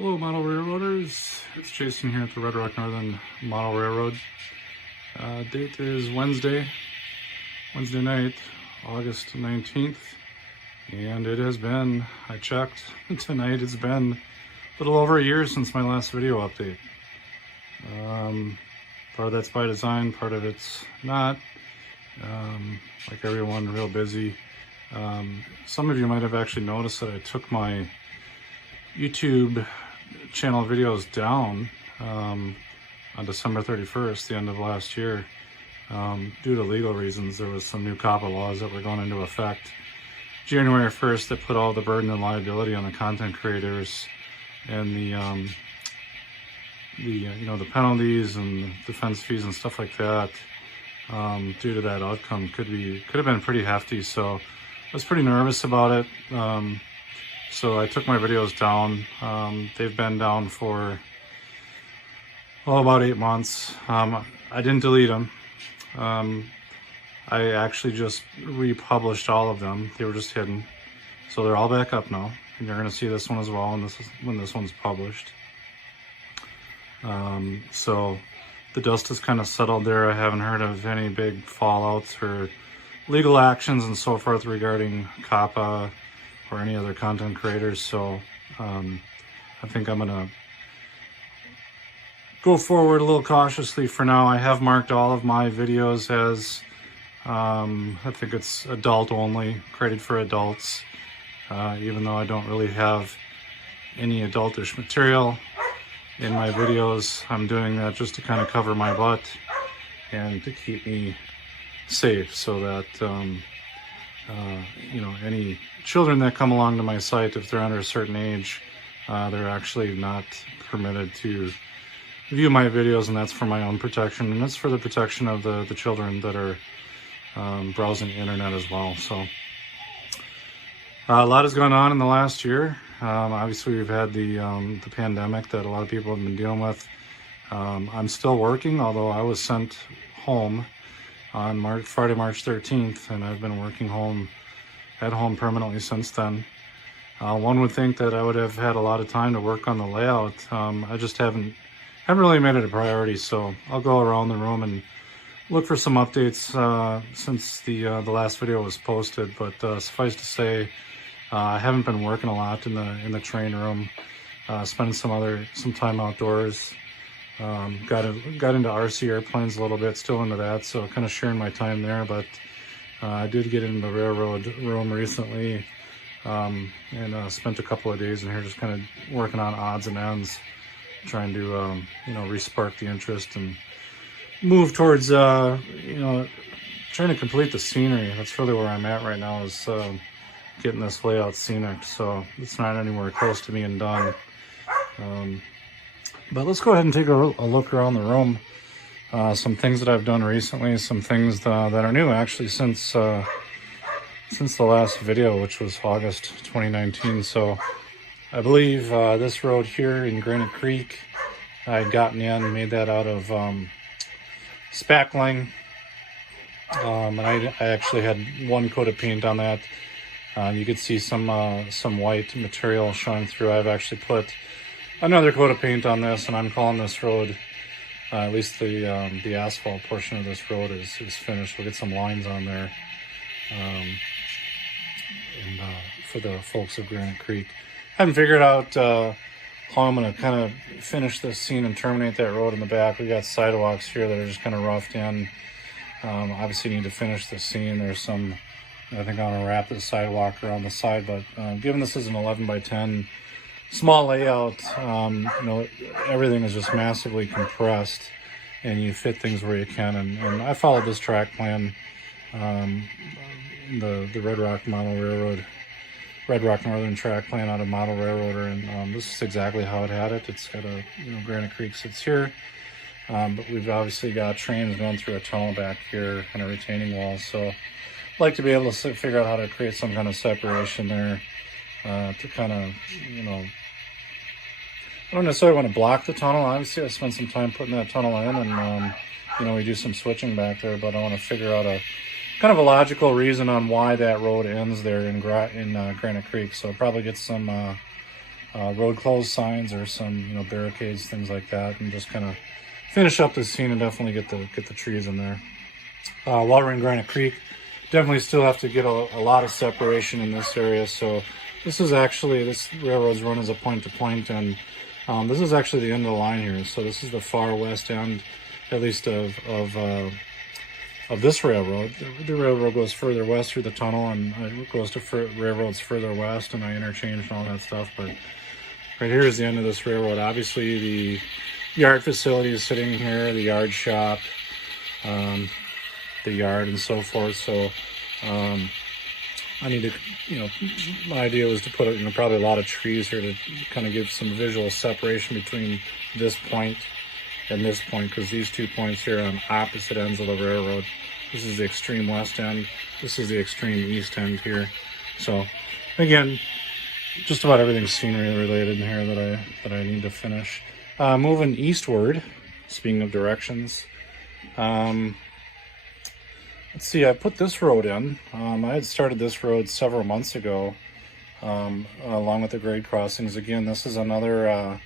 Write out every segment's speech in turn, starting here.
Hello model railroaders, it's Jason here at the Red Rock Northern Model Railroad. Date is Wednesday night, August 19th, and it has been, I checked tonight, it's been a little over a year since my last video update. Part of that's by design, part of it's not. Like everyone, real busy. Some of you might have actually noticed that I took my YouTube channel videos down on December 31st, the end of last year, due to legal reasons. There was some new COPPA laws that were going into effect January 1st that put all the burden and liability on the content creators, and the penalties and defense fees and stuff like that, due to that outcome could have been pretty hefty. So I was pretty nervous about it. So I took my videos down. They've been down for about 8 months. I didn't delete them. I actually just republished all of them. They were just hidden. So they're all back up now. And you're gonna see this one as well when this one's published. So the dust has kind of settled there. I haven't heard of any big fallouts or legal actions and so forth regarding COPPA or any other content creators. So I think I'm gonna go forward a little cautiously for now. I have marked all of my videos as I think it's adult only, created for adults, even though I don't really have any adultish material in my videos. I'm doing that just to kind of cover my butt and to keep me safe, so that any children that come along to my site, if they're under a certain age, they're actually not permitted to view my videos, and that's for my own protection, and that's for the protection of the children that are browsing the internet as well. So a lot has gone on in the last year. Obviously we've had the pandemic that a lot of people have been dealing with. I'm still working, although I was sent home on Friday, March 13th, and I've been working at home permanently since then. One would think that I would have had a lot of time to work on the layout. I just haven't really made it a priority, so I'll go around the room and look for some updates since the last video was posted. But suffice to say, I haven't been working a lot in the train room, spending some time outdoors. Got into RC airplanes a little bit, still into that, so kind of sharing my time there. But I did get into the railroad room recently, and spent a couple of days in here just kind of working on odds and ends, trying to re-spark the interest and move towards trying to complete the scenery. That's really where I'm at right now, is getting this layout scenic. So it's not anywhere close to being done. But let's go ahead and take a look around the room. Some things that I've done recently, some things that are new actually since the last video, which was August 2019. So I believe this road here in Granite Creek, I'd gotten in, made that out of spackling. And I actually had one coat of paint on that. You could see some white material showing through. I've actually put another coat of paint on this, and I'm calling this road, at least the asphalt portion of this road is finished. We'll get some lines on there, for the folks of Granite Creek. Haven't figured out how I'm going to kind of finish this scene and terminate that road in the back. We got sidewalks here that are just kind of roughed in. Obviously need to finish the scene. There's some, I think I'm going to wrap the sidewalk around the side, but given this is an 11 by 10 small layout, everything is just massively compressed, and you fit things where you can. And I followed this track plan, the Red Rock Northern track plan out of Model Railroader, and this is exactly how it had it. It's got Granite Creek sits here, but we've obviously got trains going through a tunnel back here and a retaining wall. So I'd like to be able to figure out how to create some kind of separation there, to kind of, I don't necessarily want to block the tunnel. Obviously I spent some time putting that tunnel in, and we do some switching back there, but I want to figure out a kind of a logical reason on why that road ends there in Granite Creek. So I'll probably get some road closed signs or some, you know, barricades, things like that, and just kind of finish up this scene and definitely get the trees in there. While we're in Granite Creek, definitely still have to get a lot of separation in this area. So this railroad's run as a point to point, and this is actually the end of the line here. So this is the far west end, at least of this railroad. The railroad goes further west through the tunnel, and it goes to railroads further west, and I interchange and all that stuff. But right here is the end of this railroad. Obviously, the yard facility is sitting here, the yard shop, the yard, and so forth. So I need to, you know, my idea was to put, you know, probably a lot of trees here to kind of give some visual separation between this point and this point, because these 2 points here are on opposite ends of the railroad. This is the extreme west end. This is the extreme east end here. So again, just about everything's scenery related in here that I need to finish. Moving eastward, speaking of directions, let's see, I put this road in. I had started this road several months ago, along with the grade crossings. Again, this is another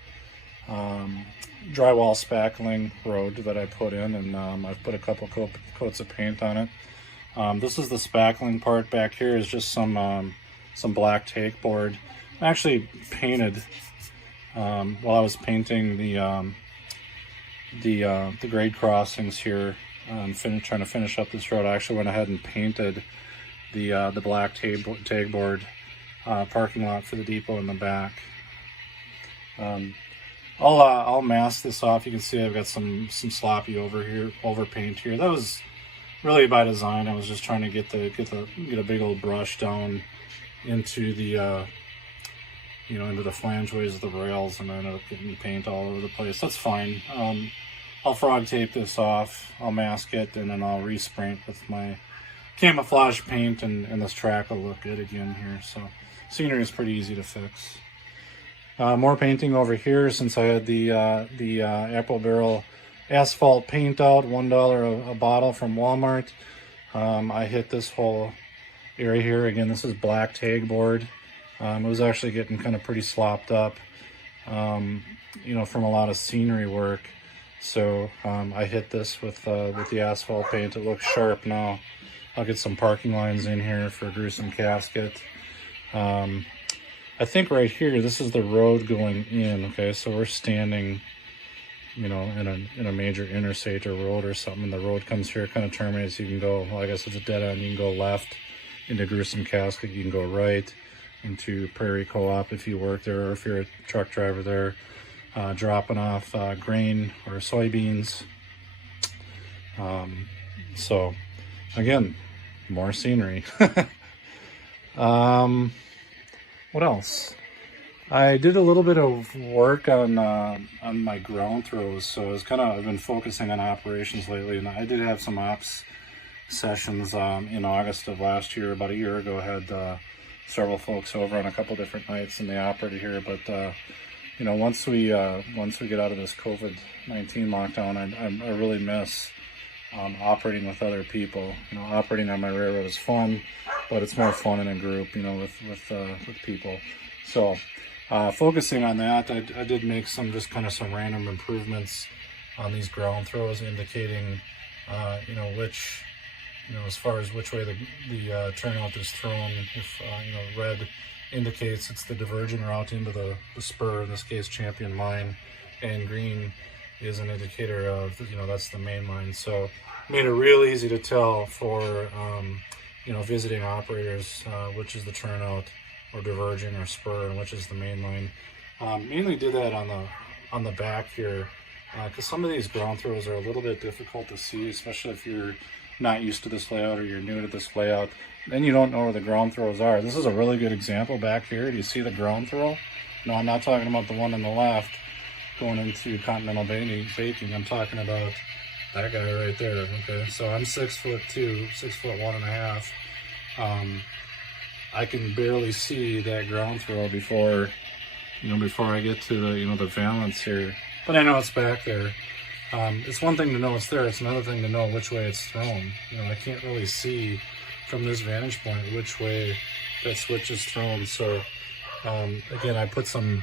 drywall spackling road that I put in, and I've put a couple coats of paint on it. This is the spackling part. Back here is just some black take board. I actually painted while I was painting the grade crossings here. Trying to finish up this road. I actually went ahead and painted the black tag board parking lot for the depot in the back. I'll mask this off. You can see I've got some sloppy overpaint here. That was really by design. I was just trying to get a big old brush down into the into the flangeways of the rails, and I ended up getting paint all over the place. That's fine. I'll frog tape this off, I'll mask it, and then I'll respray it with my camouflage paint, and this track will look good again here. So scenery is pretty easy to fix. More painting over here, since I had the apple barrel asphalt paint out, $1 a bottle from Walmart. I hit this whole area here. Again, this is black tag board. It was actually getting kind of pretty slopped up, from a lot of scenery work. So I hit this with the asphalt paint. It looks sharp now. I'll get some parking lines in here for a gruesome casket. I think right here, this is the road going in. Okay, so we're standing, in a major interstate or road or something. And the road comes here, kind of terminates. You can go, well, I guess it's a dead end. You can go left into gruesome casket. You can go right into Prairie Co-op if you work there, or if you're a truck driver there. Dropping off grain or soybeans. So again, more scenery. What else? I did a little bit of work on my ground throws. So I've been focusing on operations lately, and I did have some ops sessions in August of last year. About a year ago, I had several folks over on a couple different nights, and they operated here, but once we get out of this COVID-19 lockdown, I really miss operating with other people. Operating on my railroad is fun, but it's more fun in a group, with people. So focusing on that, I did make some random improvements on these ground throws, indicating as far as which way the turnout is thrown. If red indicates it's the diverging route into the spur, in this case Champion Line, and green is an indicator of that's the main line. So made it real easy to tell for visiting operators which is the turnout or diverging or spur, and which is the main line. Mainly did that on the back here, because some of these ground throws are a little bit difficult to see, especially if you're not used to this layout or you're new to this layout. Then you don't know where the ground throws are. This is a really good example back here. Do you see the ground throw? No, I'm not talking about the one on the left going into Continental Baking. I'm talking about that guy right there. Okay, so I'm 6'2", 6'1.5". I can barely see that ground throw before I get to the valance here. But I know it's back there. It's one thing to know it's there. It's another thing to know which way it's thrown. I can't really see from this vantage point which way that switch is thrown. So Again, I put some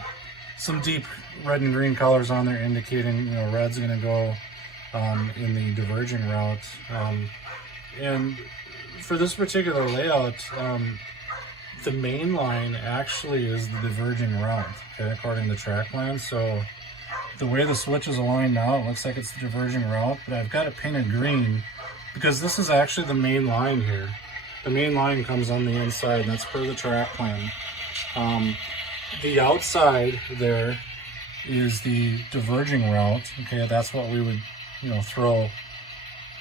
deep red and green colors on there indicating, you know, red's going to go in the diverging route. And for this particular layout, the main line actually is the diverging route, okay, according to track plan. So the way the switch is aligned now, it looks like it's the diverging route, but I've got it painted green because this is actually the main line here. The main line comes on the inside, and that's per the track plan. The outside there is the diverging route, okay, that's what we would, you know, throw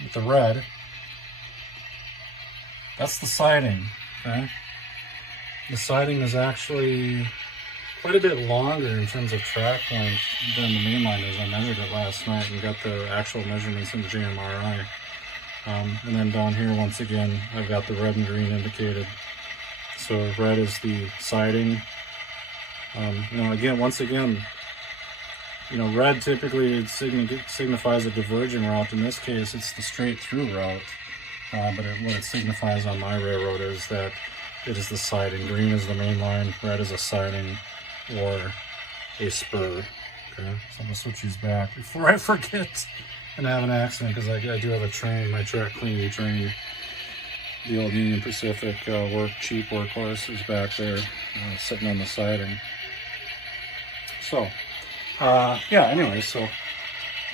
with the red. That's the siding, okay? The siding is actually quite a bit longer in terms of track length than the main line is. I measured it last night and got the actual measurements in the JMRI. And then down here, once again, I've got the red and green indicated. So red is the siding. You know, again, once again, you know, red typically signifies a diverging route. In this case, it's the straight through route. But what it signifies on my railroad is that it is the siding. Green is the main line, red is a siding or a spur. Okay, so I'm gonna switch these back before I forget and have an accident, because I do have a train, my track cleaning train. The old Union Pacific cheap workhorse is back there sitting on the siding. So, yeah, anyway, so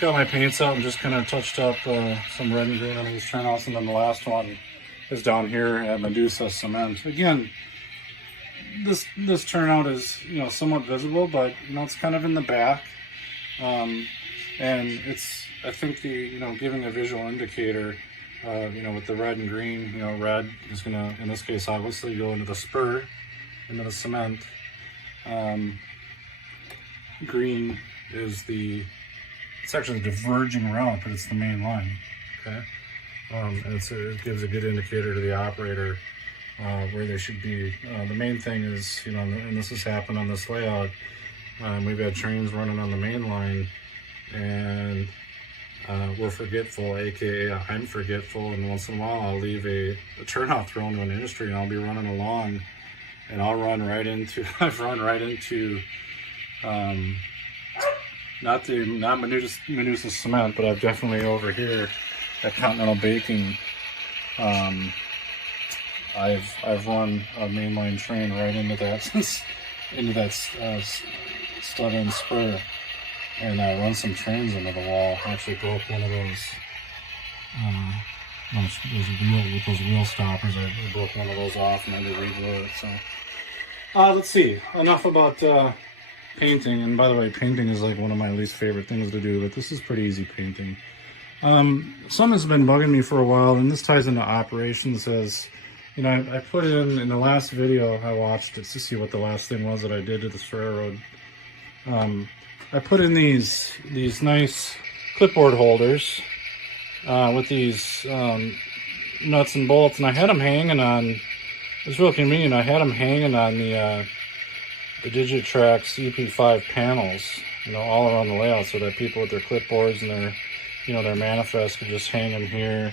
got my paints out and just kind of touched up some red and green on these turnouts, and then the last one is down here at Medusa Cement. Again, this turnout is, you know, somewhat visible, but, you know, it's kind of in the back, and it's, I think, the, you know, giving a visual indicator, you know, with the red and green. You know, red is gonna, in this case, obviously go into the spur, into the cement. Green is it's actually the diverging route, but it's the main line, okay? And it gives a good indicator to the operator where they should be. The main thing is, you know, and this has happened on this layout, we've had trains running on the main line, and we're forgetful, aka I'm forgetful, and once in a while I'll leave a turnout thrown to an industry, and I'll be running along, and I'll run right into, I've run right into, not Medusa Cement, but I've definitely over here at Continental Baking, I've run a mainline train right into that stud end spur, and I run some trains into the wall. I actually broke one of those wheel stoppers. I broke one of those off and I had to reglue it. So let's see, enough about painting. And by the way, painting is like one of my least favorite things to do, but this is pretty easy painting. Something's been bugging me for a while, and this ties into operations. As you know, I put in the last video I watched, it's to see what the last thing was that I did to this railroad. I put in these nice clipboard holders with these nuts and bolts, and I had them hanging on. It was real convenient. I had them hanging on the Digitrax EP5 panels, you know, all around the layout, so that people with their clipboards and their, you know, their manifests could just hang them here.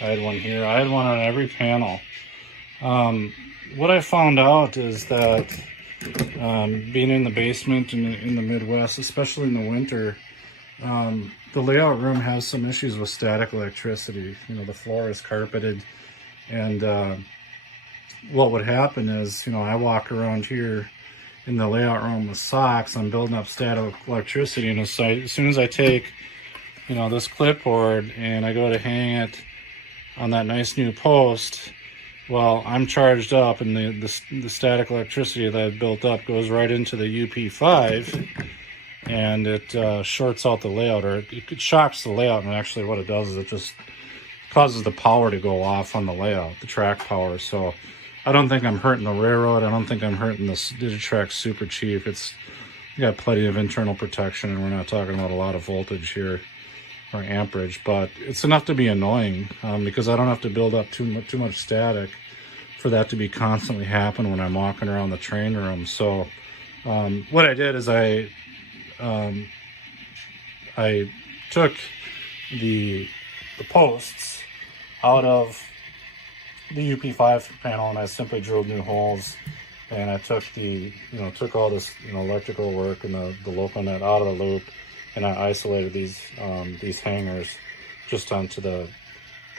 I had one here. I had one on every panel. What I found out is that being in the basement in the Midwest, especially in the winter, the layout room has some issues with static electricity. You know, the floor is carpeted, and what would happen is, you know, I walk around here in the layout room with socks, I'm building up static electricity, and as soon as I take, you know, this clipboard and I go to hang it on that nice new post, well, I'm charged up, and the static electricity that I've built up goes right into the UP5, and it shorts out the layout, or it shocks the layout. And actually what it does is it just causes the power to go off on the layout, the track power. So I don't think I'm hurting the railroad. I don't think I'm hurting this Digitrax Super Chief. It's got plenty of internal protection, and we're not talking about a lot of voltage here or amperage, but it's enough to be annoying, because I don't have to build up too much static for that to be constantly happening when I'm walking around the train room. So what I did is I took the posts out of the UP5 panel, and I simply drilled new holes and I took took all this electrical work and the local net out of the loop, and I isolated these hangers just onto the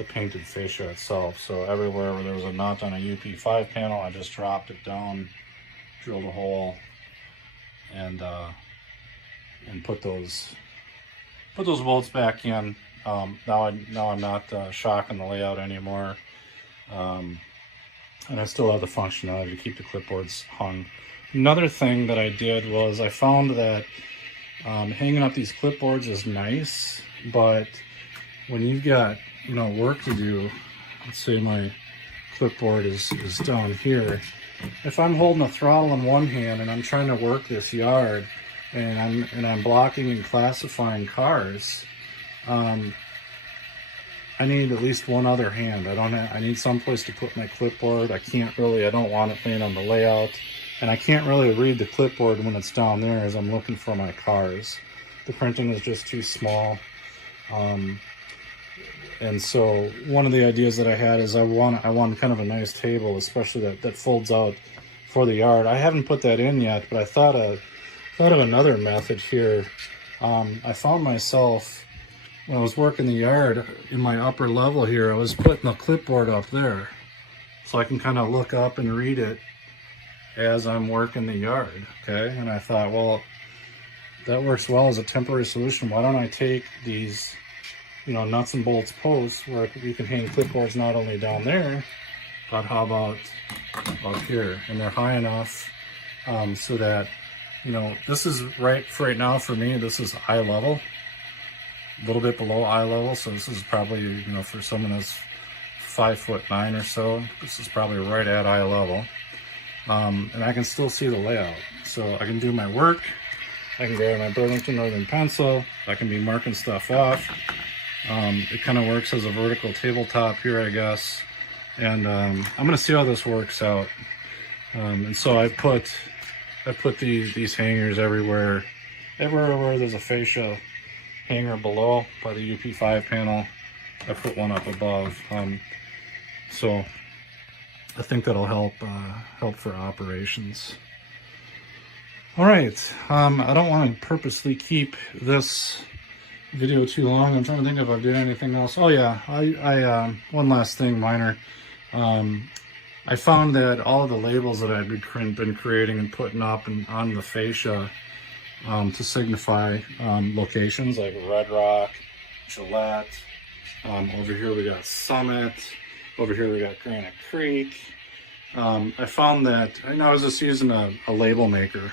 painted fascia itself. So everywhere where there was a nut on a UP5 panel, I just dropped it down, drilled a hole, and put those bolts back in. Now I'm not shocking the layout anymore, and I still have the functionality to keep the clipboards hung. Another thing that I did was I found that hanging up these clipboards is nice, but when you've got work to do, let's say my clipboard is down here. If I'm holding a throttle in one hand and I'm trying to work this yard, and I'm blocking and classifying cars, I need at least one other hand. I need someplace to put my clipboard. I don't want it laying on the layout, and I can't really read the clipboard when it's down there as I'm looking for my cars. The printing is just too small. And so one of the ideas that I had is I want kind of a nice table, especially that folds out for the yard. I haven't put that in yet, but I thought of another method here. I found myself, when I was working the yard in my upper level here, I was putting the clipboard up there so I can kind of look up and read it as I'm working the yard, okay? And I thought, well, that works well as a temporary solution. Why don't I take these nuts and bolts posts where you can hang clipboards not only down there, but how about up here? And they're high enough so that, this is right now for me, this is eye level, a little bit below eye level. So this is probably, for someone that's 5'9" or so, this is probably right at eye level. And I can still see the layout. So I can do my work. I can grab my Burlington Northern pencil. I can be marking stuff off. It kind of works as a vertical tabletop here, I guess. And I'm going to see how this works out. And so I put these hangers everywhere where there's a fascia hanger below by the UP5 panel. I put one up above. So I think that'll help for operations. All right, I don't want to purposely keep this video too long. I'm trying to think if I've done anything else. Oh yeah, I one last thing, minor. I found that all of the labels that I've been creating and putting up and on the fascia to signify locations like Red Rock, Gillette. Over here we got Summit. Over here we got Granite Creek. I found that I was just using a label maker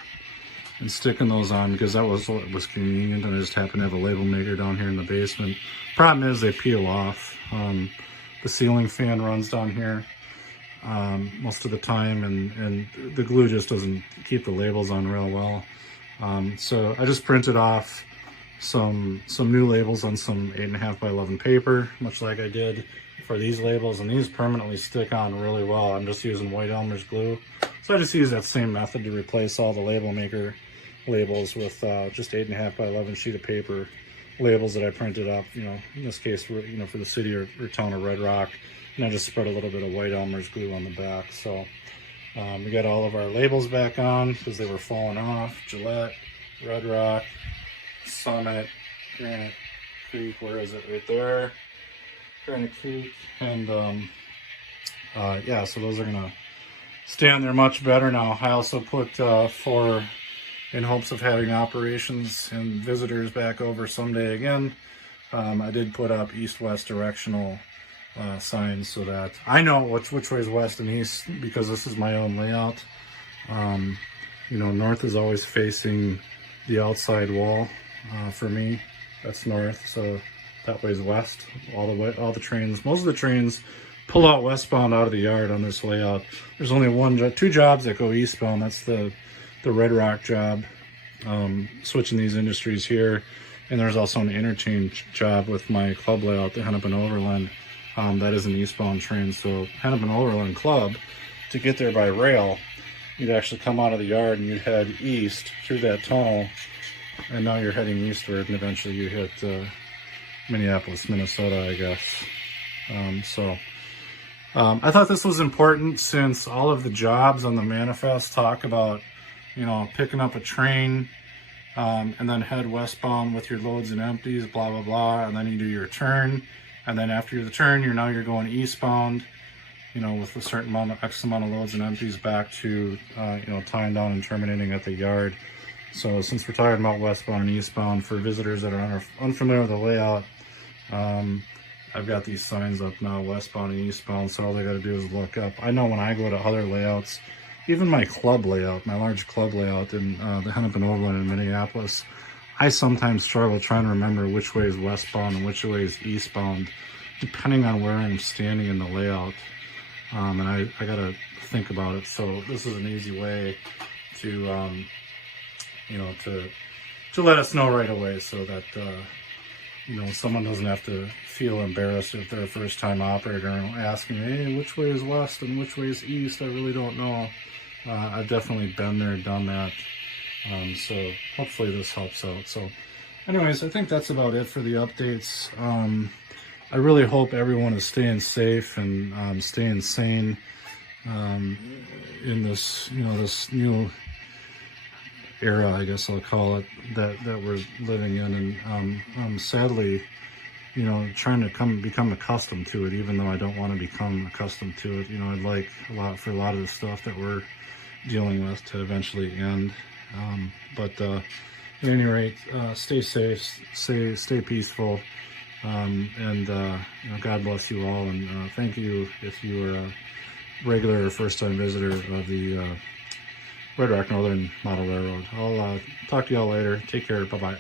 and sticking those on because that was what was convenient, and I just happen to have a label maker down here in the basement. Problem is they peel off. The ceiling fan runs down here most of the time, and the glue just doesn't keep the labels on real well. So I just printed off some new labels on some 8.5 by 11 paper, much like I did for these labels, and these permanently stick on really well. I'm just using White Elmer's glue. So I just use that same method to replace all the label maker labels with just 8.5 by 11 sheet of paper labels that I printed up, in this case, for the city or town of Red Rock. And I just spread a little bit of White Elmer's glue on the back. So we got all of our labels back on because they were falling off. Gillette, Red Rock, Summit, Granite Creek, where is it? Right there. Granite Creek. And yeah, so those are gonna stay on there much better now. I also put in hopes of having operations and visitors back over someday again, I did put up east-west directional signs so that I know which way is west and east, because this is my own layout. North is always facing the outside wall for me. That's north, so that way is west. All the trains, most of the trains pull out westbound out of the yard on this layout. There's only two jobs that go eastbound. That's the Red Rock job, switching these industries here, and there's also an interchange job with my club layout, the Hennepin Overland. That is an eastbound train. So Hennepin Overland Club, to get there by rail, you'd actually come out of the yard and you'd head east through that tunnel, and now you're heading eastward, and eventually you hit Minneapolis, Minnesota, I guess. So I thought this was important since all of the jobs on the manifest talk about, you know, picking up a train and then head westbound with your loads and empties, blah, blah, blah, and then you do your turn. And then after the turn, you're going eastbound, you know, with a certain amount of X amount of loads and empties back to, you know, tying down and terminating at the yard. So since we're talking about westbound and eastbound, for visitors that are unfamiliar with the layout, I've got these signs up now, westbound and eastbound, so all they got to do is look up. I know when I go to other layouts, even my club layout, my large club layout in the Hennepin Overland in Minneapolis, I sometimes struggle trying to remember which way is westbound and which way is eastbound, depending on where I'm standing in the layout. And I got to think about it. So this is an easy way to, you know, to let us know right away, so that, you know, someone doesn't have to feel embarrassed if they're a first-time operator and asking, hey, which way is west and which way is east? I really don't know. I've definitely been there, done that. So hopefully this helps out. So anyways, I think that's about it for the updates. I really hope everyone is staying safe and staying sane in this, you know, this new era, I guess I'll call it, that we're living in. And sadly, you know, trying to become accustomed to it, even though I don't want to become accustomed to it. You know, I'd like for a lot of the stuff that we're dealing with to eventually end. But at any rate, stay safe, stay peaceful, and you know, God bless you all, and thank you if you are a regular or first-time visitor of the Red Rock Northern Model Railroad. I'll talk to y'all later. Take care. Bye-bye.